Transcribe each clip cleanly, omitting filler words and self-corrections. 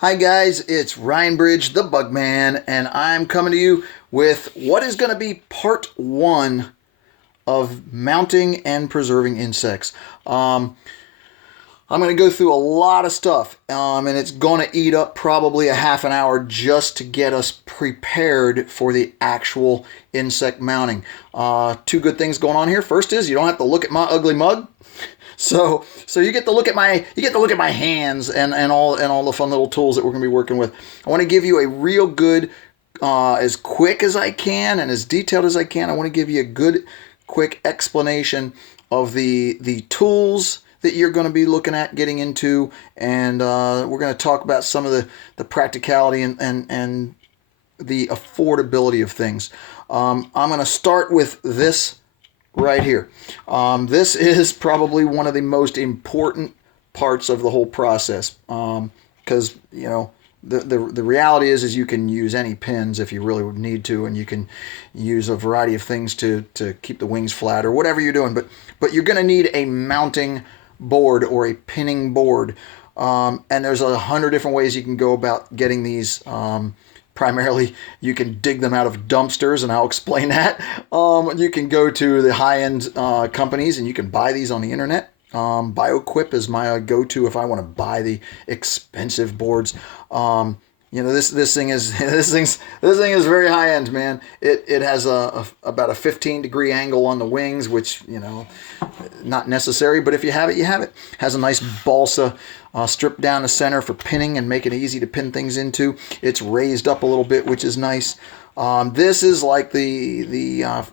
Hi guys, it's Ryan Bridge, the Bugman, and I'm coming to you with what is going to be part one of mounting and preserving insects. I'm going to go through a lot of stuff, and it's going to eat up probably a half an hour just to get us prepared for the actual insect mounting. Two good things going on here. First is you don't have to look at my ugly mug. So you get to look at my hands and all the fun little tools that we're going to be working with. I want to give you a real good, as quick as I can and as detailed as I can. I want to give you a good, quick explanation of the tools that you're going to be looking at getting into, and we're going to talk about some of the practicality and the affordability of things. I'm going to start with this right here. This is probably one of the most important parts of the whole process, because the reality is you can use any pins if you really would need to, and you can use a variety of things to keep the wings flat or whatever you're doing. But you're going to need a mounting board or a pinning board, and there's 100 different ways you can go about getting these. Primarily, you can dig them out of dumpsters, and I'll explain that. You can go to the high-end companies, and you can buy these on the internet. BioQuip is my go-to if I want to buy the expensive boards. This thing is this thing is very high end, man. It has about a 15-degree angle on the wings, which not necessary, but if you have it, you have it. Has a nice balsa strip down the center for pinning and making it easy to pin things into. It's raised up a little bit, which is nice. This is like the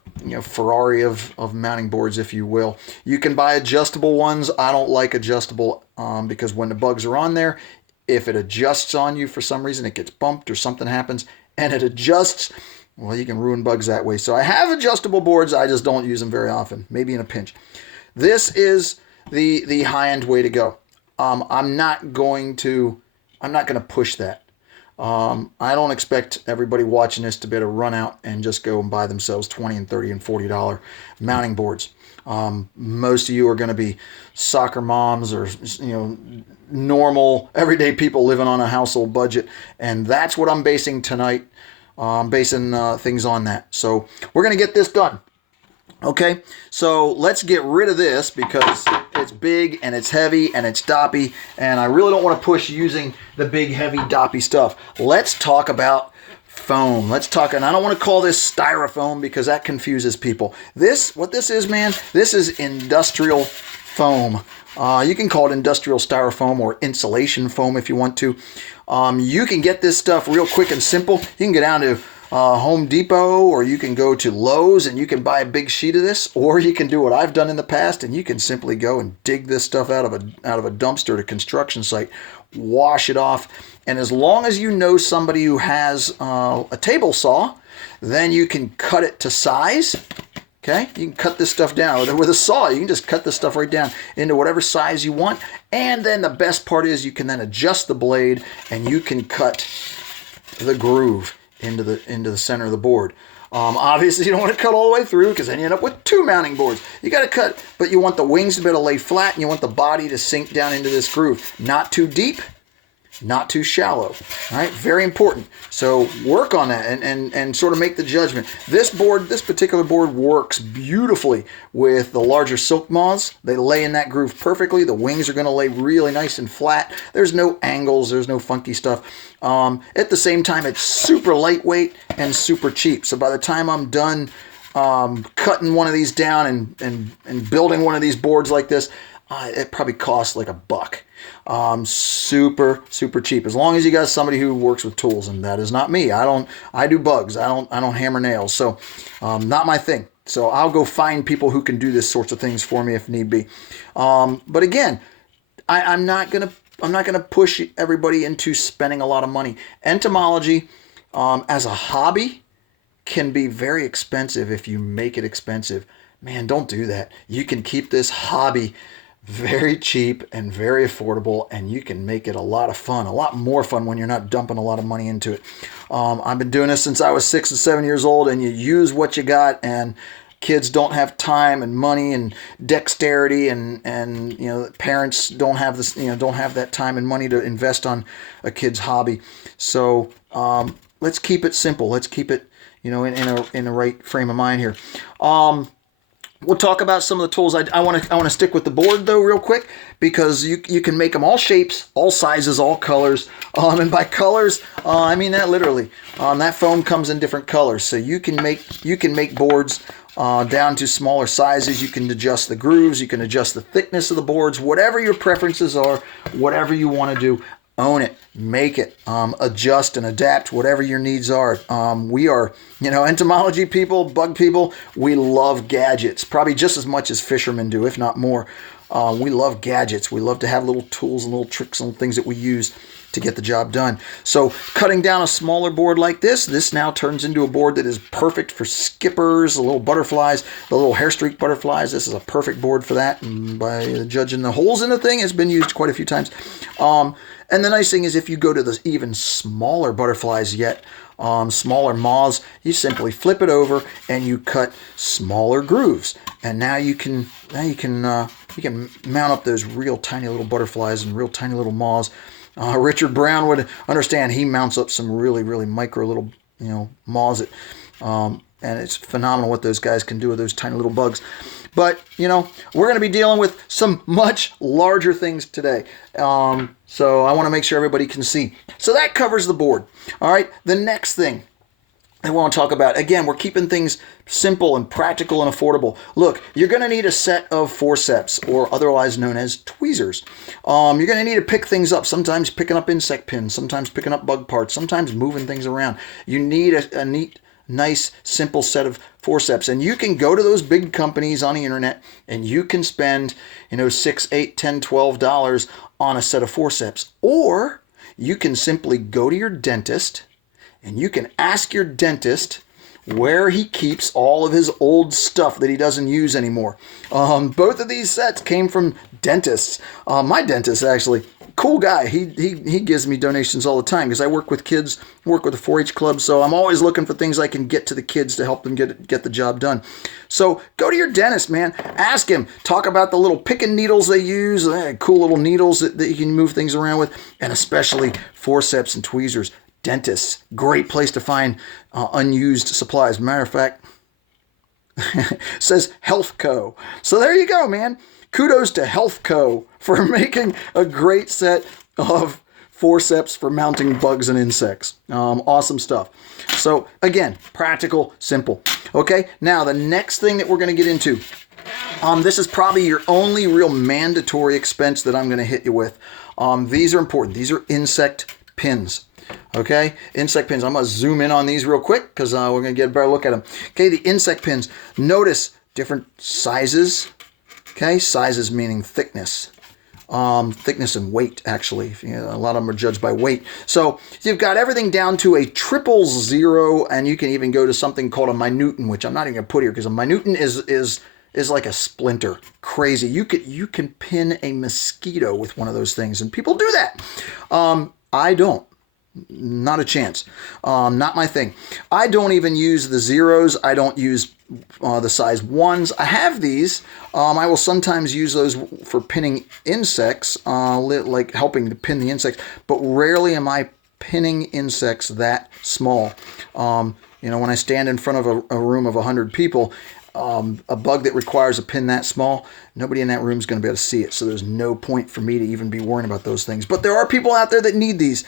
Ferrari of mounting boards, if you will. You can buy adjustable ones. I don't like adjustable because when the bugs are on there, if it adjusts on you for some reason, it gets bumped or something happens and it adjusts, well, you can ruin bugs that way. So I have adjustable boards. I just don't use them very often, maybe in a pinch. This is the high-end way to go. I'm not going to push that. I don't expect everybody watching this to be able to run out and just go and buy themselves $20 and $30 and $40 mounting boards. Most of you are going to be soccer moms or normal everyday people living on a household budget, and that's what I'm basing tonight. Basing things on that. So we're going to get this done. Okay, so let's get rid of this because it's big and it's heavy and it's doppy, and I really don't want to push using the big, heavy, doppy stuff. Let's talk about foam. And I don't want to call this styrofoam because that confuses people. What this is, man, this is industrial foam. You can call it industrial styrofoam or insulation foam if you want to. You can get this stuff real quick and simple. You can go down to Home Depot, or you can go to Lowe's and you can buy a big sheet of this, or you can do what I've done in the past and you can simply go and dig this stuff out of a dumpster at a construction site, wash it off, and as long as you know somebody who has a table saw, then you can cut it to size. Okay, you can cut this stuff down with a saw. You can just cut this stuff right down into whatever size you want, and then the best part is you can then adjust the blade and you can cut the groove into the center of the board. Obviously, you don't want to cut all the way through because then you end up with two mounting boards. You got to cut, but you want the wings to be able to lay flat and you want the body to sink down into this groove. Not too deep, not too shallow. All right, very important. So work on that and sort of make the judgment. This particular board works beautifully with the larger silk moths. They lay in that groove perfectly. The wings are going to lay really nice and flat. There's no angles. There's no funky stuff. At the same time, it's super lightweight and super cheap. So by the time I'm done cutting one of these down and building one of these boards like this, it probably costs like $1. Super cheap. As long as you got somebody who works with tools, and that is not me. I do bugs. I don't hammer nails. So not my thing. So I'll go find people who can do this sorts of things for me if need be. But again, I'm not gonna push everybody into spending a lot of money. Entomology, as a hobby, can be very expensive if you make it expensive. Man, don't do that. You can keep this hobby very cheap and very affordable, and you can make it a lot of fun, a lot more fun when you're not dumping a lot of money into it. I've been doing this since I was 6 and 7 years old, and you use what you got, and kids don't have time and money and dexterity, and parents don't have this, don't have that time and money to invest on a kid's hobby. So let's keep it simple. Let's keep it in a right frame of mind here. We'll talk about some of the tools. I want to stick with the board though real quick, because you can make them all shapes, all sizes, all colors. And by colors, I mean that literally. That foam comes in different colors, so you can make boards down to smaller sizes. You can adjust the grooves. You can adjust the thickness of the boards. Whatever your preferences are, whatever you want to do. Own it, make it, adjust and adapt whatever your needs are. We are, entomology people, bug people, we love gadgets, probably just as much as fishermen do, if not more. We love gadgets. We love to have little tools and little tricks and things that we use to get the job done. So cutting down a smaller board like this now turns into a board that is perfect for skippers, the little butterflies, the little hair streak butterflies. This is a perfect board for that. And by judging the holes in the thing, it's been used quite a few times. And the nice thing is, if you go to the even smaller butterflies yet, smaller moths, you simply flip it over and you cut smaller grooves. And now you can mount up those real tiny little butterflies and real tiny little moths. Richard Brown would understand. He mounts up some really, really micro little, moths. And it's phenomenal what those guys can do with those tiny little bugs. But, we're going to be dealing with some much larger things today. So I want to make sure everybody can see. So that covers the board. All right. The next thing I want to talk about, again, we're keeping things simple and practical and affordable. Look, you're going to need a set of forceps, or otherwise known as tweezers. You're going to need to pick things up, sometimes picking up insect pins, sometimes picking up bug parts, sometimes moving things around. You need a neat, nice, simple set of forceps. And you can go to those big companies on the internet and you can spend, $6, $8, $10, $12 on a set of forceps. Or you can simply go to your dentist and you can ask your dentist where he keeps all of his old stuff that he doesn't use anymore. Both of these sets came from dentists. My dentist, actually, cool guy. He gives me donations all the time because I work with kids, work with a 4-H club, so I'm always looking for things I can get to the kids to help them get the job done. So go to your dentist, man. Ask him. Talk about the little picking needles they use, cool little needles that you can move things around with, and especially forceps and tweezers. Dentists, great place to find unused supplies. Matter of fact, says Healthco. So there you go, man. Kudos to Healthco for making a great set of forceps for mounting bugs and insects. Awesome stuff. So again, practical, simple. Okay, now the next thing that we're going to get into, this is probably your only real mandatory expense that I'm going to hit you with. These are important. These are insect pins. Okay, insect pins. I'm going to zoom in on these real quick because we're going to get a better look at them. Okay, the insect pins. Notice different sizes. Okay, sizes meaning thickness. Thickness and weight, actually. A lot of them are judged by weight. So you've got everything down to a 000, and you can even go to something called a minuton, which I'm not even going to put here because a minuton is like a splinter. Crazy. You can pin a mosquito with one of those things, and people do that. I don't. Not a chance. Not my thing. I don't even use the zeros. I don't use the size 1s. I have these. I will sometimes use those for pinning insects, like helping to pin the insects, but rarely am I pinning insects that small. When I stand in front of a room of 100 people, a bug that requires a pin that small, nobody in that room is going to be able to see it. So there's no point for me to even be worrying about those things. But there are people out there that need these.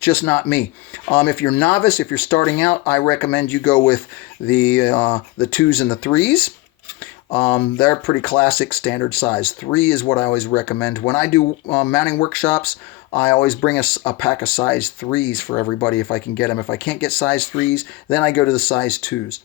Just not me. If you're novice, if you're starting out, I recommend you go with the 2s and the 3s. They're pretty classic, standard size. 3 is what I always recommend. When I do mounting workshops, I always bring a pack of size 3s for everybody if I can get them. If I can't get size 3s, then I go to the size 2s.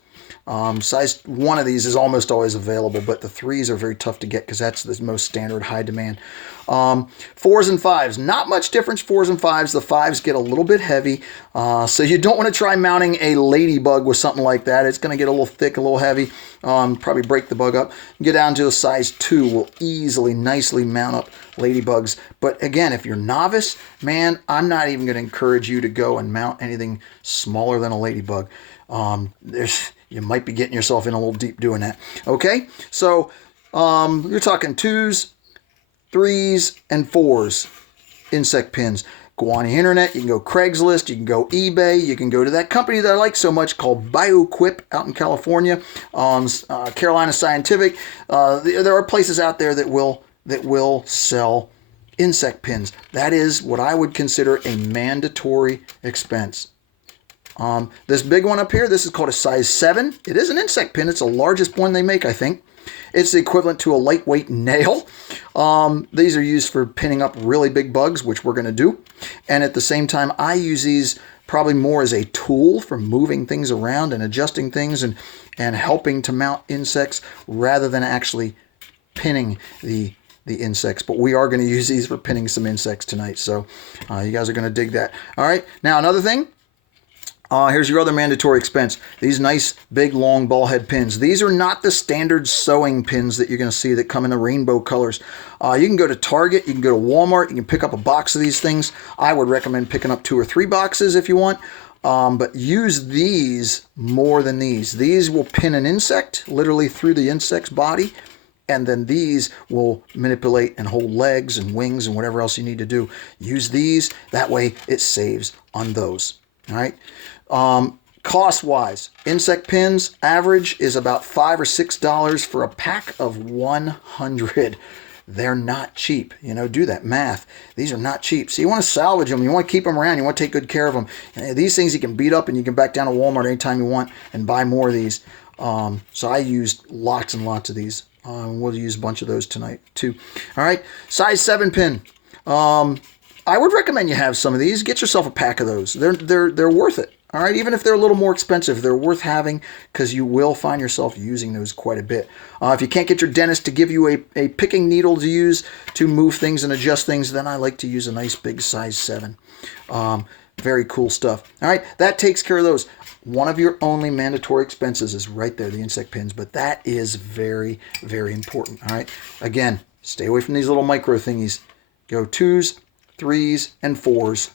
Size 1 of these is almost always available, but the 3s are very tough to get because that's the most standard high demand. 4s and 5s, not much difference. 4s and 5s. The 5s get a little bit heavy, so you don't want to try mounting a ladybug with something like that. It's going to get a little thick, a little heavy, probably break the bug up. Get down to a size 2 will easily, nicely mount up ladybugs. But again, if you're novice, man, I'm not even going to encourage you to go and mount anything smaller than a ladybug. you might be getting yourself in a little deep doing that. Okay, so you're talking 2s, 3s, and 4s insect pins. Go on the internet, you can go Craigslist, you can go eBay, you can go to that company that I like so much called BioQuip out in California, Carolina Scientific. There are places out there that will sell insect pins. That is what I would consider a mandatory expense. This big one up here, this is called a size 7. It is an insect pin. It's the largest one they make, I think. It's the equivalent to a lightweight nail. These are used for pinning up really big bugs, which we're going to do. And at the same time, I use these probably more as a tool for moving things around and adjusting things and helping to mount insects rather than actually pinning the insects. But we are going to use these for pinning some insects tonight. So you guys are going to dig that. All right. Now, another thing. Here's your other mandatory expense. These nice, big, long ball head pins. These are not the standard sewing pins that you're going to see that come in the rainbow colors. You can go to Target. You can go to Walmart. You can pick up a box of these things. I would recommend picking up 2 or 3 boxes if you want. But use these more than these. These will pin an insect literally through the insect's body. And then these will manipulate and hold legs and wings and whatever else you need to do. Use these. That way it saves on those. All right. Cost-wise, insect pins average is about $5 or $6 for a pack of 100. They're not cheap. You know, do that math. These are not cheap. So you want to salvage them. You want to keep them around. You want to take good care of them. And these things you can beat up and you can back down to Walmart anytime you want and buy more of these. So I used lots and lots of these. We'll use a bunch of those tonight too. All right, size 7 pin. I would recommend you have some of these. Get yourself a pack of those. They're worth it. All right, even if they're a little more expensive, they're worth having because you will find yourself using those quite a bit. If you can't get your dentist to give you a picking needle to use to move things and adjust things, then I like to use a nice big size 7. Very cool stuff. All right, that takes care of those. One of your only mandatory expenses is right there, the insect pins, but that is very, very important. All right, again, stay away from these little micro thingies. Go 2s, 3s, and 4s.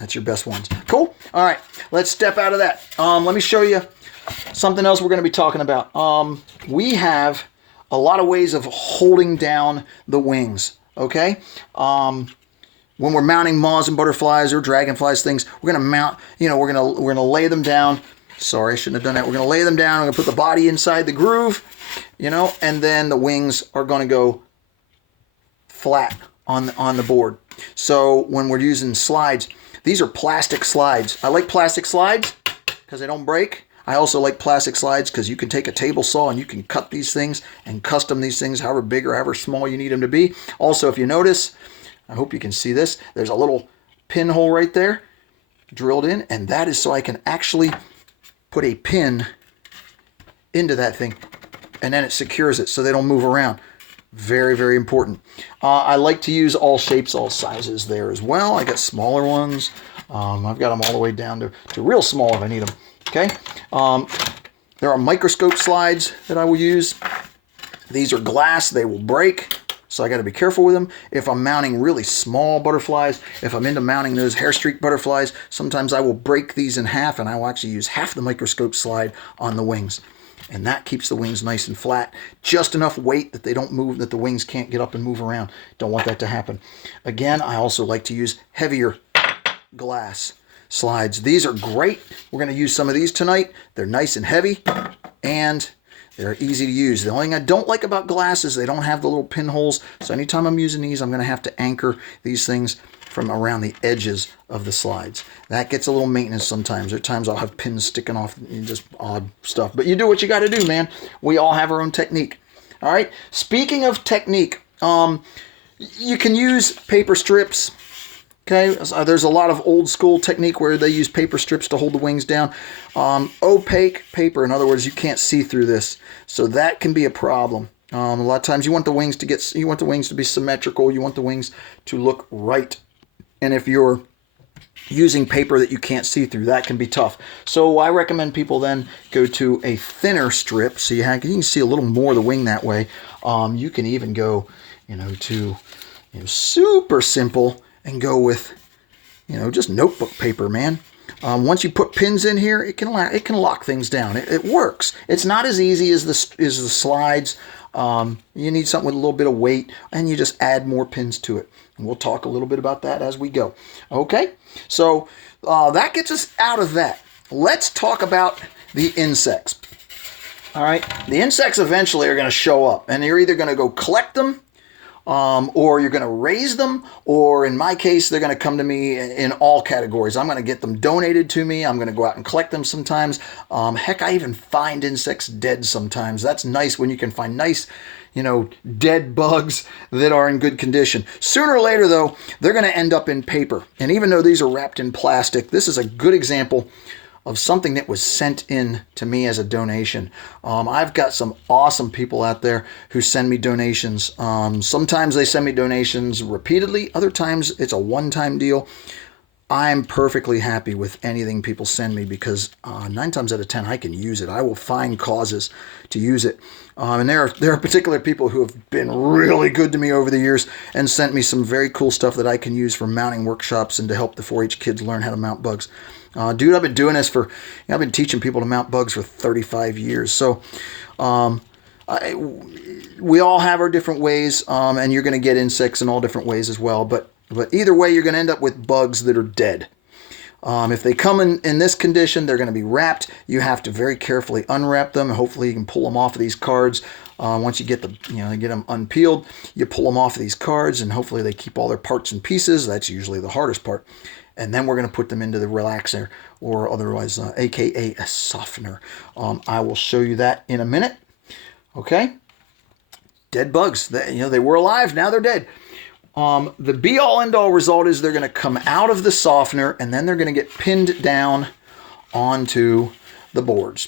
That's your best ones. Cool. All right, let's step out of that. Let me show you something else we're going to be talking about. We have a lot of ways of holding down the wings, okay? When we're mounting moths and butterflies or dragonflies, things, we're going to mount, we're going to lay them down. Sorry, I shouldn't have done that. We're going to lay them down. We're going to put the body inside the groove, and then the wings are going to go flat on the board. So when we're using slides, these are plastic slides. I like plastic slides because they don't break. I also like plastic slides because you can take a table saw and you can cut these things and custom these things however big or however small you need them to be. Also, if you notice, I hope you can see this, there's a little pinhole right there drilled in, and that is so I can actually put a pin into that thing, and then it secures it so they don't move around. Very, very important. I like to use all shapes, all sizes there as well. I got smaller ones. I've got them all the way down to real small if I need them. Okay. There are microscope slides that I will use. These are glass. They will break. So I got to be careful with them. If I'm mounting really small butterflies, if I'm into mounting those hair streak butterflies, sometimes I will break these in half and I will actually use half the microscope slide on the wings. And that keeps the wings nice and flat. Just enough weight that they don't move, that the wings can't get up and move around. Don't want that to happen. Again, I also like to use heavier glass slides. These are great. We're going to use some of these tonight. They're nice and heavy, and they're easy to use. The only thing I don't like about glass is they don't have the little pinholes. So anytime I'm using these, I'm going to have to anchor these things from around the edges of the slides. That gets a little maintenance sometimes. There are times I'll have pins sticking off, just odd stuff. But you do what you got to do, man. We all have our own technique. All right. Speaking of technique, you can use paper strips. Okay. There's a lot of old school technique where they use paper strips to hold the wings down. Opaque paper, in other words, you can't see through this. So that can be a problem. A lot of times you want the wings to be symmetrical. You want the wings to look right. And if you're using paper that you can't see through, that can be tough. So I recommend people then go to a thinner strip so you can see a little more of the wing that way. You can even go, to super simple and go with, just notebook paper, man. Once you put pins in here, it can lock things down. It works. It's not as easy as the slides. You need something with a little bit of weight, and you just add more pins to it. And we'll talk a little bit about that as we go. Okay, so that gets us out of that. Let's talk about the insects. All right, the insects eventually are going to show up, and you're either going to go collect them, or you're going to raise them, or in my case, they're going to come to me in all categories. I'm going to get them donated to me. I'm going to go out and collect them sometimes. Heck, I even find insects dead sometimes. That's nice when you can find nice, dead bugs that are in good condition. Sooner or later, though, they're going to end up in paper. And even though these are wrapped in plastic, this is a good example of something that was sent in to me as a donation. I've got some awesome people out there who send me donations. Sometimes they send me donations repeatedly. Other times it's a one-time deal. I'm perfectly happy with anything people send me because 9 times out of 10 I can use it. I will find causes to use it. And there are particular people who have been really good to me over the years and sent me some very cool stuff that I can use for mounting workshops and to help the 4-H kids learn how to mount bugs. Dude, I've been doing this I've been teaching people to mount bugs for 35 years. So we all have our different ways, and you're going to get insects in all different ways as well. But either way, you're going to end up with bugs that are dead. If they come in this condition, they're going to be wrapped. You have to very carefully unwrap them. Hopefully you can pull them off of these cards. Once you get get them unpeeled, you pull them off of these cards, and hopefully they keep all their parts and pieces. That's usually the hardest part. And then we're going to put them into the relaxer, or otherwise, AKA a softener. I will show you that in a minute. Okay? Dead bugs. They were alive. Now they're dead. The be-all, end-all result is they're going to come out of the softener, and then they're going to get pinned down onto the boards.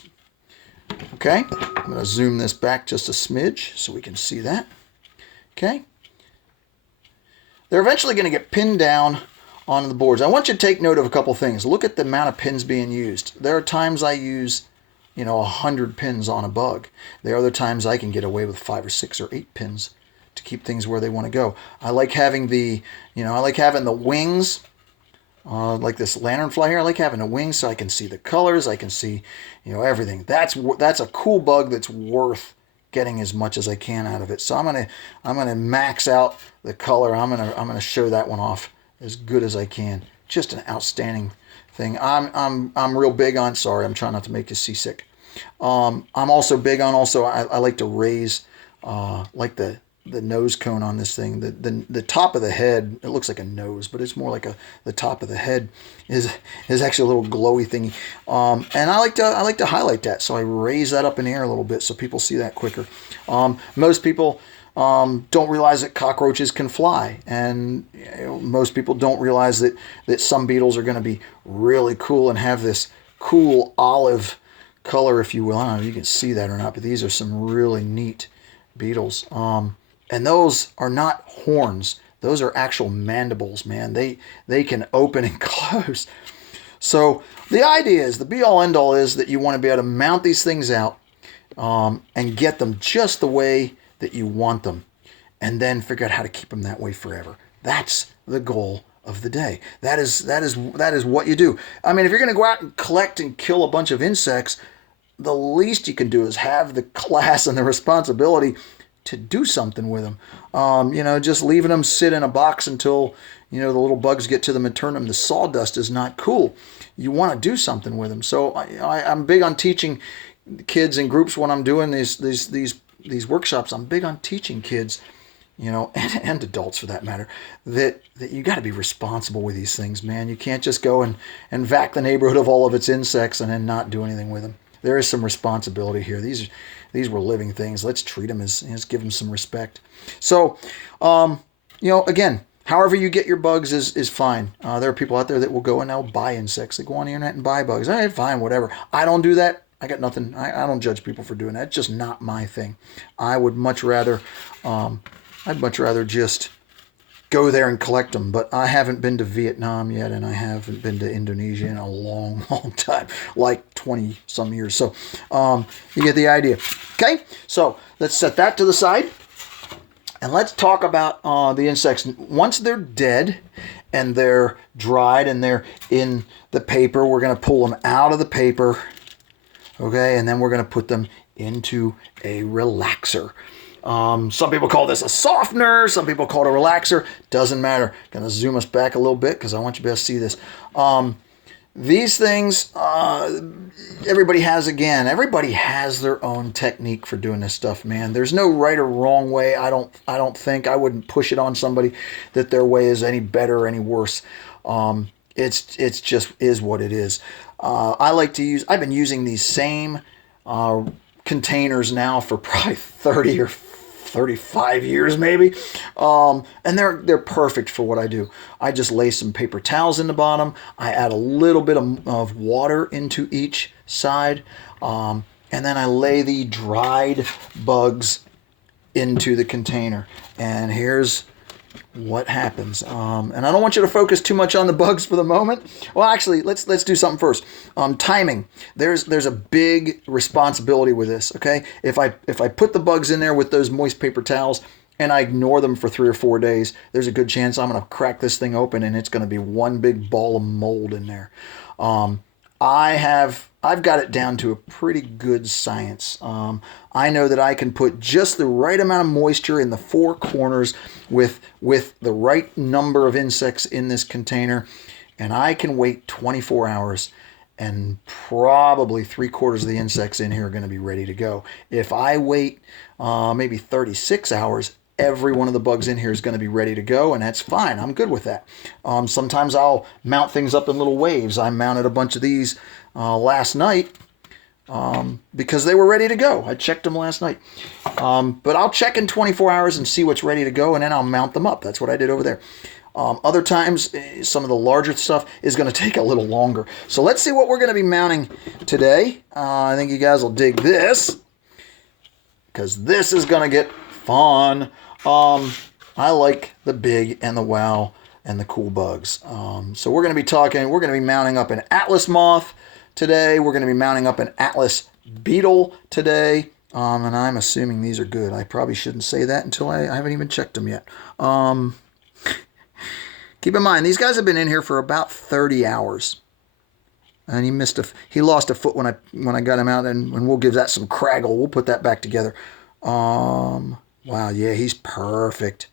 Okay? I'm going to zoom this back just a smidge so we can see that. Okay? They're eventually going to get pinned down onto the boards. I want you to take note of a couple things. Look at the amount of pins being used. There are times I use 100 pins on a bug. There are other times I can get away with 5 or 6 or 8 pins to keep things where they want to go. I like having the wings, like this lanternfly here. I like having the wings so I can see the colors. I can see everything. That's a cool bug that's worth getting as much as I can out of it. So I'm gonna max out the color. I'm gonna show that one off as good as I can. Just an outstanding thing. I'm real big on. Sorry, I'm trying not to make you seasick. I'm also big on. I like to raise like the nose cone on this thing. The top of the head. It looks like a nose, but it's more like the top of the head is actually a little glowy thingy. And I like to highlight that, so I raise that up in the air a little bit so people see that quicker. Most people don't realize that cockroaches can fly, and most people don't realize that some beetles are going to be really cool and have this cool olive color, if you will. I don't know if you can see that or not, but these are some really neat beetles. And those are not horns; those are actual mandibles, man. They can open and close. So the idea is, the be-all end-all is that you want to be able to mount these things out and get them just the way that you want them, and then figure out how to keep them that way forever. That's the goal of the day. That is what you do. I mean, if you're going to go out and collect and kill a bunch of insects, the least you can do is have the class and the responsibility to do something with them. Just leaving them sit in a box until the little bugs get to them and turn them to sawdust is not cool. You want to do something with them. So I'm big on teaching kids in groups when I'm doing these workshops. I'm big on teaching kids, and adults for that matter, that you got to be responsible with these things, man. You can't just go and vac the neighborhood of all of its insects and then not do anything with them. There is some responsibility here. These were living things. Let's treat them let's give them some respect. So, again, however you get your bugs is fine. There are people out there that will go and they'll buy insects. They go on the internet and buy bugs. All right, fine, whatever. I don't do that. I got nothing. I don't judge people for doing that. It's just not my thing. I would much rather, just go there and collect them. But I haven't been to Vietnam yet, and I haven't been to Indonesia in a long, long time, like 20 some years. So you get the idea. Okay, so let's set that to the side, and let's talk about the insects once they're dead and they're dried and they're in the paper. We're going to pull them out of the paper, okay, and then we're going to put them into a relaxer. Some people call this a softener. Some people call it a relaxer. Doesn't matter. Going to zoom us back a little bit because I want you to be able to see this. These things, everybody has their own technique for doing this stuff, man. There's no right or wrong way. I don't think. I wouldn't push it on somebody that their way is any better or any worse. It's just is what it is. I've been using these same containers now for probably 30 or 35 years maybe, and they're perfect for what I do. I just lay some paper towels in the bottom. I add a little bit of water into each side, and then I lay the dried bugs into the container. And here's what happens. And I don't want you to focus too much on the bugs for the moment. Well, actually, let's do something first. Timing. There's a big responsibility with this. Okay, if I put the bugs in there with those moist paper towels and I ignore them for 3 or 4 days, there's a good chance I'm going to crack this thing open and it's going to be one big ball of mold in there. I've got it down to a pretty good science. I know that I can put just the right amount of moisture in the 4 corners with the right number of insects in this container, and I can wait 24 hours and probably 3/4 of the insects in here are going to be ready to go. If I wait maybe 36 hours, every one of the bugs in here is going to be ready to go, and that's fine. I'm good with that. Sometimes I'll mount things up in little waves. I mounted a bunch of these last night because they were ready to go. I checked them last night. But I'll check in 24 hours and see what's ready to go, and then I'll mount them up. That's what I did over there. Other times, some of the larger stuff is going to take a little longer. So let's see what we're going to be mounting today. I think you guys will dig this because this is going to get fun. I like the big and the wow and the cool bugs. So we're going to be mounting up an Atlas moth today. We're going to be mounting up an Atlas beetle today. And I'm assuming these are good. I probably shouldn't say that until I haven't even checked them yet. Keep in mind, these guys have been in here for about 30 hours. And he lost a foot when I got him out, and we'll give that some craggle. We'll put that back together. Wow, yeah, he's perfect.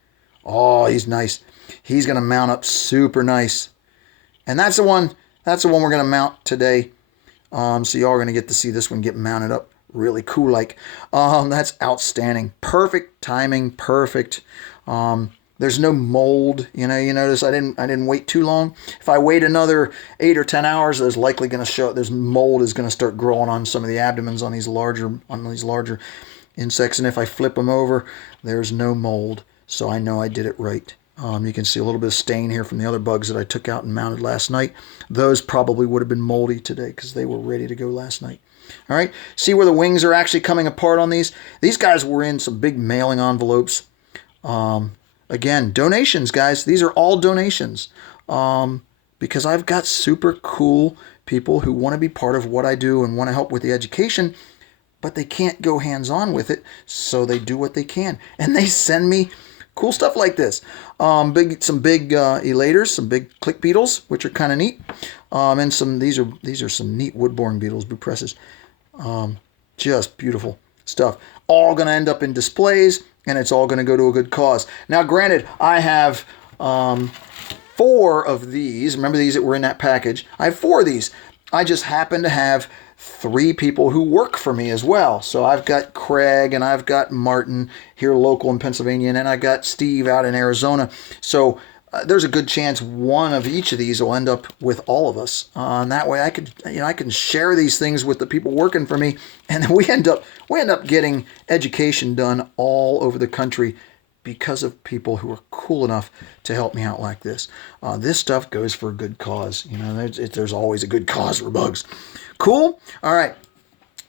Oh, he's nice. He's going to mount up super nice. And that's the one we're going to mount today. So y'all are going to get to see this one get mounted up really cool like. That's outstanding. Perfect timing, perfect. There's no mold. You notice I didn't wait too long. If I wait another 8 or 10 hours, there's mold is going to start growing on some of the abdomens on these larger insects, and if I flip them over, there's no mold, so I know I did it right. You can see a little bit of stain here from the other bugs that I took out and mounted last night. Those probably would have been moldy today because they were ready to go last night. All right, see where the wings are actually coming apart on these? These guys were in some big mailing envelopes. Again, donations, guys. These are all donations because I've got super cool people who want to be part of what I do and want to help with the education, but they can't go hands-on with it, so they do what they can. And they send me cool stuff like this. Some big elaters, some big click beetles, which are kind of neat. And these are some neat woodbourne beetles, bupresses. Just beautiful stuff. All going to end up in displays, and it's all going to go to a good cause. Now, granted, I have 4 of these. Remember these that were in that package? I have 4 of these. I just happen to have 3 people who work for me as well. So I've got Craig and I've got Martin here local in Pennsylvania, and then I got Steve out in Arizona. So there's a good chance one of each of these will end up with all of us. And that way I can share these things with the people working for me, and then we end up getting education done all over the country because of people who are cool enough to help me out like this. This stuff goes for a good cause. There's always a good cause for bugs. Cool? All right.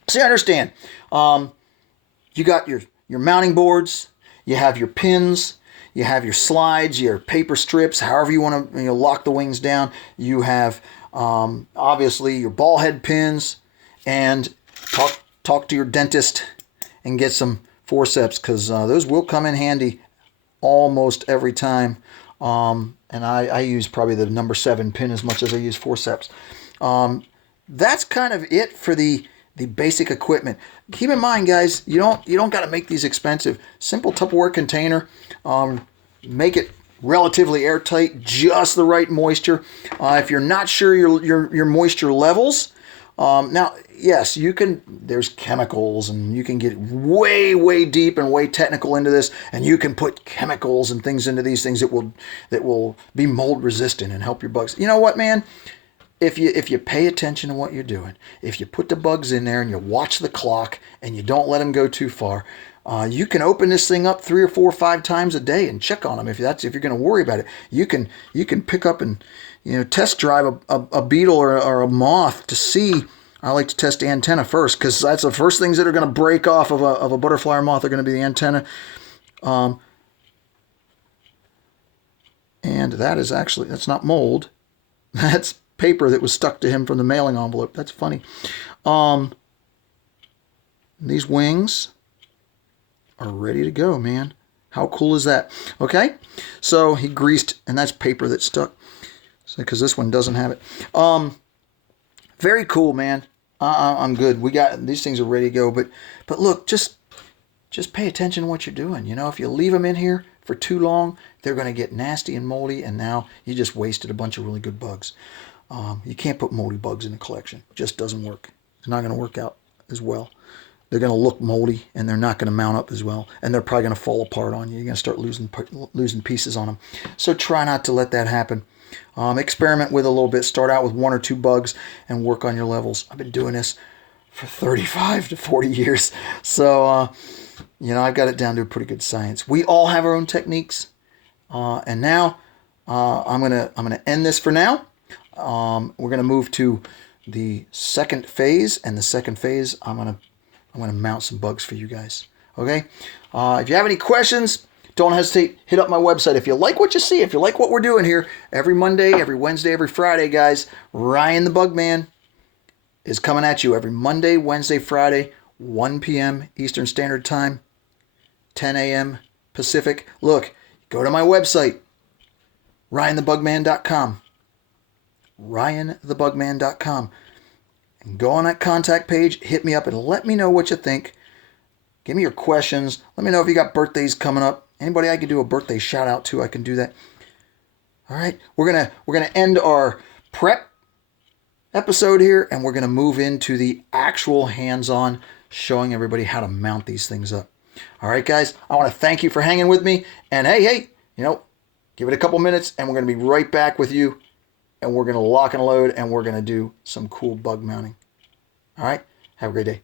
So you understand. You got your mounting boards. You have your pins. You have your slides, your paper strips, however you want to lock the wings down. You have, obviously, your ball head pins. And talk to your dentist and get some forceps, because those will come in handy almost every time. And and I use probably the number 7 pin as much as I use forceps. That's kind of it for the basic equipment. Keep in mind, guys, you don't got to make these expensive. Simple Tupperware container. Make it relatively airtight, just the right moisture. If you're not sure your moisture levels, now yes, you can. There's chemicals, and you can get way deep and way technical into this, and you can put chemicals and things into these things that will be mold resistant and help your bugs. You know what, man? If you pay attention to what you're doing, if you put the bugs in there and you watch the clock and you don't let them go too far, you can open this thing up 3 or 4 or 5 times a day and check on them. If you're going to worry about it, you can pick up and test drive a beetle or a moth to see. I like to test the antenna first, because that's the first things that are going to break off of a butterfly or moth are going to be the antenna. And that's not mold. That's paper that was stuck to him from the mailing envelope. That's funny. These wings are ready to go, man. How cool is that? Okay, so he greased, and that's paper that stuck, because this one doesn't have it. Very cool, man. I'm good. We got these things are ready to go. But look, just pay attention to what you're doing. If you leave them in here for too long, they're going to get nasty and moldy, and now you just wasted a bunch of really good bugs. You can't put moldy bugs in a collection. It just doesn't work. It's not going to work out as well. They're going to look moldy, and they're not going to mount up as well, and they're probably going to fall apart on you. You're going to start losing pieces on them. So try not to let that happen. Experiment with a little bit. Start out with 1 or 2 bugs and work on your levels. I've been doing this for 35 to 40 years. So, I've got it down to a pretty good science. We all have our own techniques. And now I'm gonna end this for now. We're gonna move to the second phase, and the second phase I'm gonna mount some bugs for you guys. Okay. If you have any questions, don't hesitate. Hit up my website. If you like what you see, if you like what we're doing here, every Monday, every Wednesday, every Friday, guys, Ryan the Bugman is coming at you every Monday, Wednesday, Friday, 1 p.m. Eastern Standard Time, 10 a.m. Pacific. Look, go to my website, ryanthebugman.com. ryanthebugman.com. And go on that contact page, hit me up, and let me know what you think. Give me your questions. Let me know if you got birthdays coming up. Anybody I can do a birthday shout out to, I can do that. All right, we're gonna end our prep episode here, and we're gonna move into the actual hands-on, showing everybody how to mount these things up. All right, guys, I want to thank you for hanging with me. And hey, give it a couple minutes, and we're gonna be right back with you, and we're gonna lock and load, and we're gonna do some cool bug mounting. All right, have a great day.